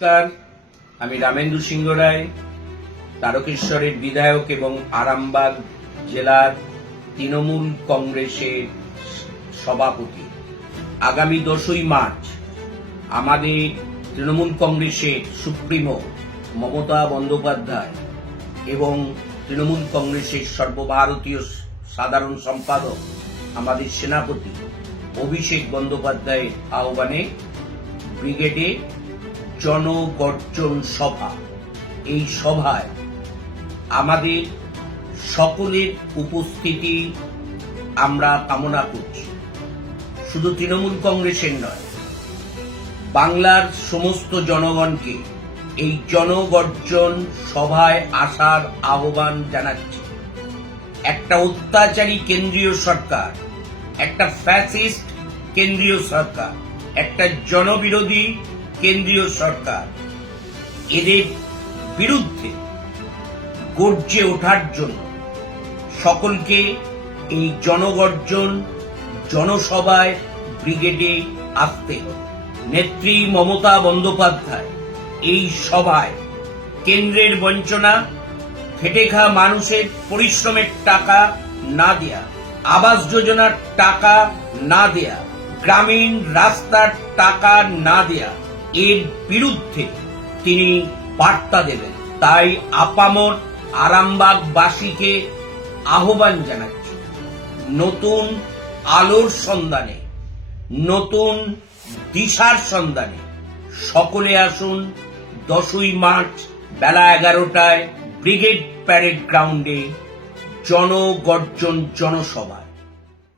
নমস্কার, আমি রামেন্দু সিংহ রায়, তারকেশ্বরের বিধায়ক এবং আরামবাগ জেলার তৃণমূল কংগ্রেসের সভাপতি। আগামী 10ই মার্চ আমাদের তৃণমূল কংগ্রেসের সুপ্রিমো মমতা বন্দ্যোপাধ্যায় এবং তৃণমূল কংগ্রেসের সর্বভারতীয় সাধারণ সম্পাদক আমাদের সেনাপতি অভিষেক বন্দ্যোপাধ্যায়ের আহ্বানে ব্রিগেডে জনগর্জন সভা। এই সভায় আমাদের সকলের উপস্থিতি আমরা কামনা করছি। শুধু তৃণমূল কংগ্রেসের নয়, বাংলার সমস্ত জনগণকে এই জনগর্জন সভায় আসার আহ্বান জানাচ্ছি। একটা অত্যাচারী কেন্দ্রীয় সরকার, একটা ফ্যাসিস্ট কেন্দ্রীয় সরকার, একটা জনবিরোধী কেন্দ্রীয় সরকার, এদের বিরুদ্ধে গর্জে ওঠার জন্য সকলকে এই জনগর্জন জনসভায় ব্রিগেডে আসতে হবে। নেত্রী মমতা বন্দ্যোপাধ্যায় এই সভায় কেন্দ্রের বঞ্চনা, খেটে খাওয়া মানুষের পরিশ্রমের টাকা না দেয়া, আবাস যোজনার টাকা না দেয়া, গ্রামীণ রাস্তার টাকা না দেয়া, এর বিরুদ্ধে তিনি বার্তা দেবেন। তাই আপামর আরামবাগবাসীকে আহ্বান জানাচ্ছি, নতুন আলোর সন্ধানে, নতুন দিশার সন্ধানে সকলে আসুন 10ই মার্চ বেলা 11টায় ব্রিগেড প্যারেড গ্রাউন্ডে জনগর্জন জনসভা।